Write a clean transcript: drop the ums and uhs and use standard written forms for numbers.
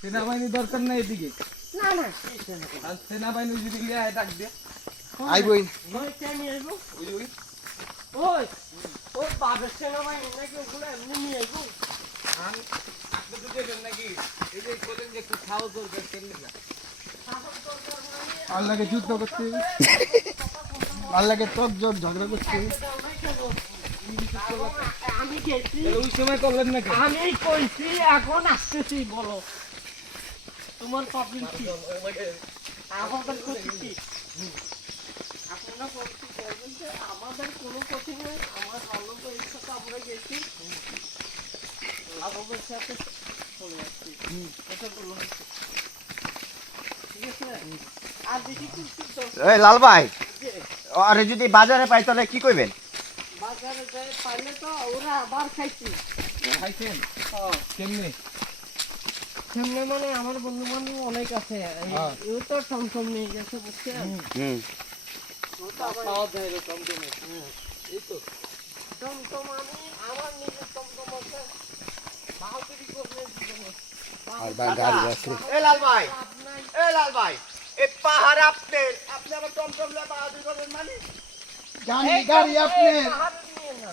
সেনাবাহিনী দরকার নাই এদিকে। না না আর সেনাবাহিনী যদি লিয়ে আয় ডাক দে। আইবই ওই কেন আইবো ওই ওই ওই ওই বাবার সেনাবাহিনী নাকি ওগুলো এমনি নিয়ে আইবো আপনি তো দেবেন নাকি? এই যে বলেন যে একটু খাওয়া দরকার কেন না? আল্লাহকে যুদ্ধ করতে আল্লাহকে তোর জোর ঝগড়া করতে আমি গেছি তাহলে ওই সময় করলেন নাকি? আমি কইছি এখন আসতেছি বলো তোমার প্রবলেম কি আমাদের ক্ষতি কি আপনারা বলছি বলবেন যে আমাদের কোনো ক্ষতি নেই আমার ভালো করে সাথে আমরা গেছি লাভবের সাথে চলে যাচ্ছি এটা বলুন ঠিক আছে আর বেশি কিছু দরকার এই লাল ভাই আরে যদি বাজারে পাই তাহলে কি কইবেন? বাজারে যায় পাইলে তো ওরা আবার খাইছি খাইছেন? কেমনে? সামনে মানে আমার বন্ধু বান্ধব অনেক আছে ও তো টমটম নিয়ে গেছে বুঝছেন ও তো আবার পাওয়া যায় রে টমটমে। এই তো টমটম আমি আমার নিজের টমটম আছে বাহাদুরি করলে জীবনে আর ভাই গাড়ি আছে এই লাল ভাই আপনার এই লাল ভাই এই পাহাড় আপনার আপনি আবার টমটম লে বাহাদুরি করবেন মানে গাড়ি গাড়ি আপনি বাহাদুরি নিয়ে না